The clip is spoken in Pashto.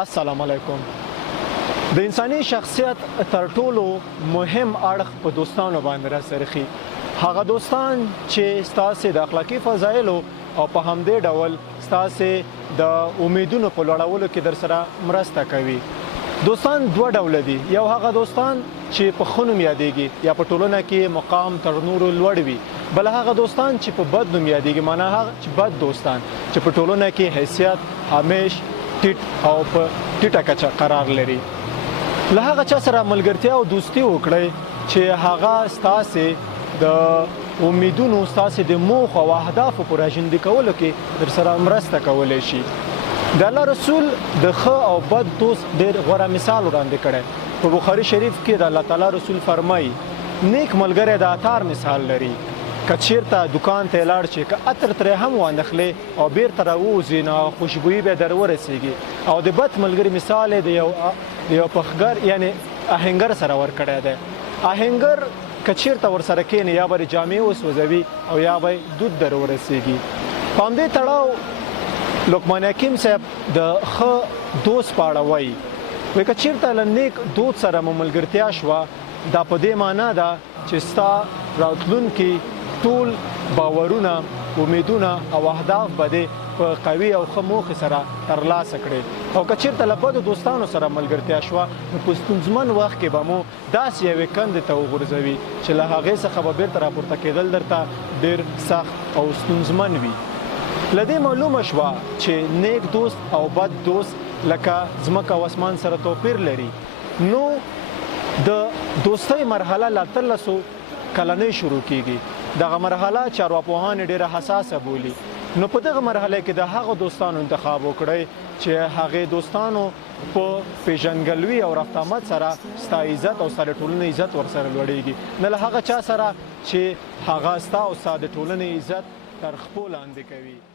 السلام علیکم. د انساني شخصیت تر ټولو مهم اړخ په دوستانو باندې راڅرخي. هغه دوستان چې ستاسې د اخلاقي فضایلو او په همدې ډول ستاسې د امیدونو په لوړولو کې در سره مرسته کوي. دوستان دوه ډوله دي. یو هغه دوستان چې په ښه نوم یادېږي یا په ټولنه کې مقام تر نورو لوړ وي، بل هغه دوستان چې په بد نوم یادېږي، معنا هغه چې بد دوستان چې په ټولنه کې حیثیت همیش ټیټ او په ټیټه کچه قرار لري. له هغه چا سره ملګرتیا او دوستي وکړئ چې هغه ستاسې د امیدونو، ستاسې د موخو او اهدافو په راژوندي کولو کې در سره مرسته کولی شي. د الله رسول د ښه او بد دوست ډېر غوره مثال وړاندې کړی. په بخاري شریف کې د الله تعالی رسول فرمایي نیک ملګری د عطار مثال لري. که چېرته دکان ته لاړ شي، که عطر ترې هم وانخلې او بیرته راووځي، نو خوشبويي به در ورسېږي. او د بد ملګري مثال یې د یو پخګر یعنې آهنګر سره ورکړی دی. آهنګر که چېرته ورسره کښېني، یا به یې جامې وسوځوي او یا به دود در ورسېږي. په همدې تړاو لقمان حکیم صاحب د ښه دوست په اړه وایي، که چېرته له نیک دوست سره مو ملګرتیا شوه، دا په دې معنا ده چې ستا راتلونکي ټول باورونه، امیدونه او اهداف به دې په قوي او ښه موخې سره ترلاسه کړې. او که چېرته له بدو دوستانو سره ملګرتیا شوه، نو په ستونزمن وخت کې به مو داسې یوې کندې ته وغورځوي چې له هغې څخه به بیرته راپورته کېدل درته ډېر سخت او ستونزمن وي. له دې معلومه شوه چې نیک دوست او بد دوست لکه ځمکه او اسمان سره توپیر لري. نو د دوستۍ مرحله له 1300 کلنۍ شروع کېږي. دغه مرحله چارواپوهان ډېره حساسه بولي. نو په دغه مرحله کې د هغو دوستانو انتخاب وکړئ چې هغې دوستانو په پیژنګلوي او رفت آمد سره ستا عزت او ستا د ټولنې عزت ورسره لوړېږي، نه له هغه چا سره چې هغه ستا او ستا د ټولنې عزت تر خپو لاندې کوي.